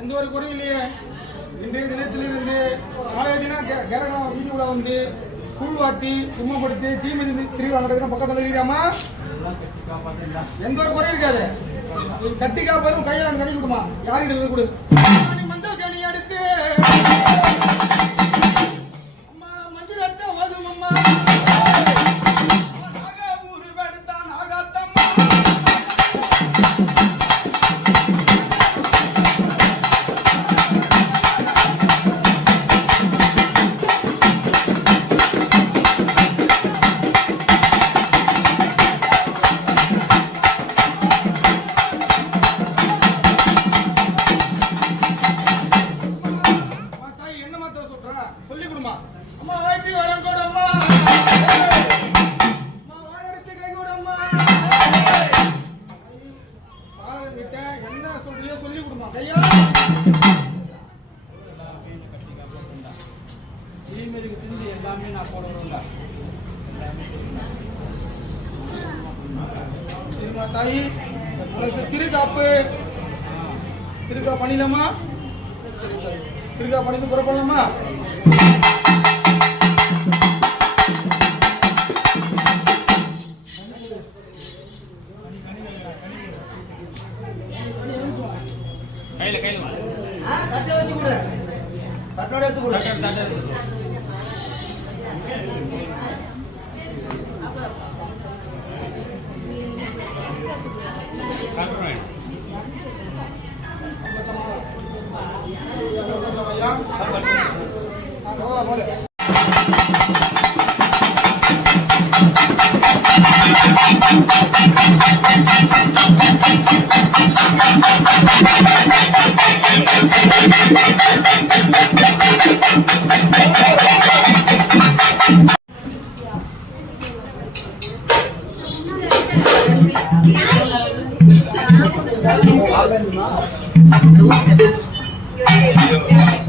எந்த ஒரு குறையும் இல்லையே. இன்றைய தினத்திலிருந்து நாளைய தினம் கேரளா வீதிக்குள்ள வந்து கூழ்வாத்தி சும்மப்படுத்தி தீமிதி திருவிழா நடக்கிற பக்கத்தில் இருக்கிறாமா, எந்த ஒரு குறையும் இருக்காது. கட்டி காப்பதும் கையில கட்டி கொடுமா, யார்கிட்ட கொடு. மஞ்சள் கனி அடுத்து அம்மா மந்திரத்தை ஓதும் அம்மா. சொல்லி கொடுமா. அம்மா வாய்ச்சி வரம் கூட அம்மா, அம்மா வாயெடுத்து கை கூட அம்மா. விட்ட என்ன சொல்றியோ சொல்லி கொடுமா. கையா எல்லாமே நான் போடுறோம்ல. தாயி திருக்காப்பு திருக்கா பண்ணிடலாமா, திருக்கா பண்ணிட்டு புறப்படலாமா. Thank you.